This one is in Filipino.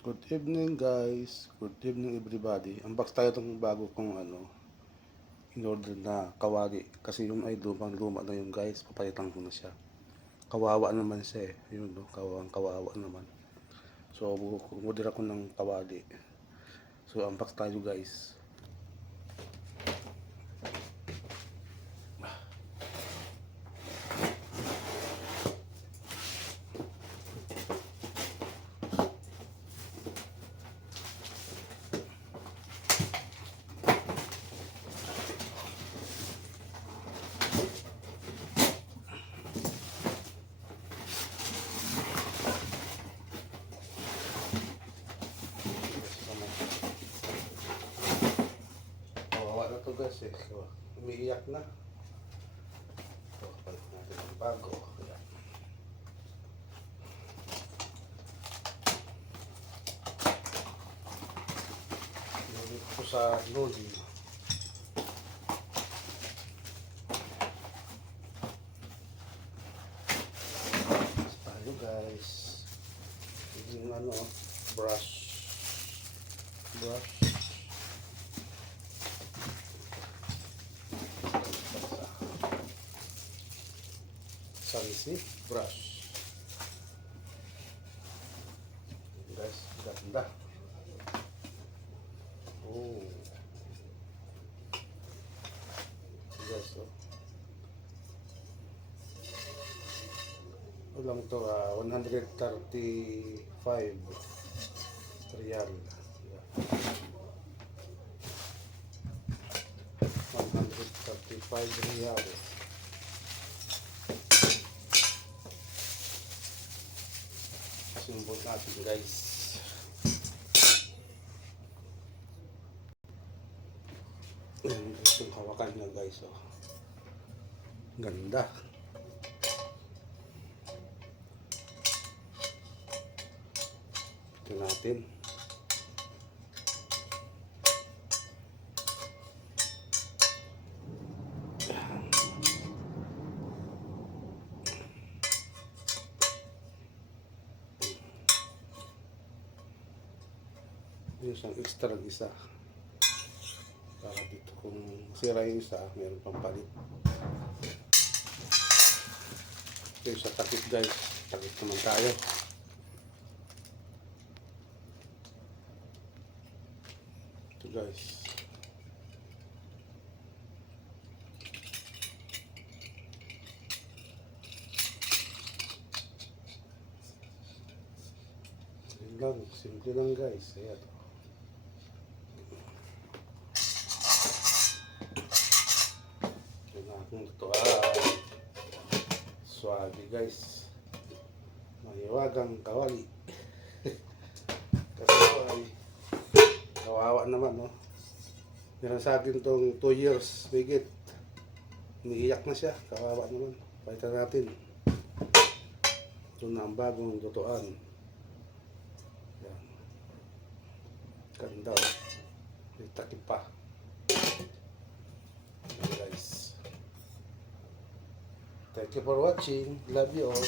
Good evening guys, good evening everybody. Unbox tayo itong bago kong in-order na kawali. Kasi yung ay lumang-luma na yung guys, papalitan ko na siya. Kawawa naman siya eh. Yun no, kawawa naman. So, order ako ng kawali. So, unbox tayo guys. Kawawa na to guys eh. So, umiiyak na. So, palit natin ang bago. Ayan. Nilagay ko sa loli. Tayo guys. Yung brush. Sarisi brush. Guys, ganda. Oh. Guys, oh. Ulang to 135 real. Yeah. 135 real. Simbol natin guys. Ayan guys yung hawakan niya guys. Oh. Ganda. Ito natin. Yung isang extra ng isa. Para dito kung sira yung isa, meron pang palit. Ito yung sa takip guys. Takip naman tayo. Ito guys. Yun lang. Simple lang guys. Ayan. Ito swabe guys, mahiwagang kawali. Kasi ay kawawa naman no. Meron sa akin tong 2 years bigit, umiiyak na siya, kawawa naman. Palitan natin. Ito na ang bagong lutuan. Yan. Ganda oh. May takip pa. Guys, thank you for watching. Love you all.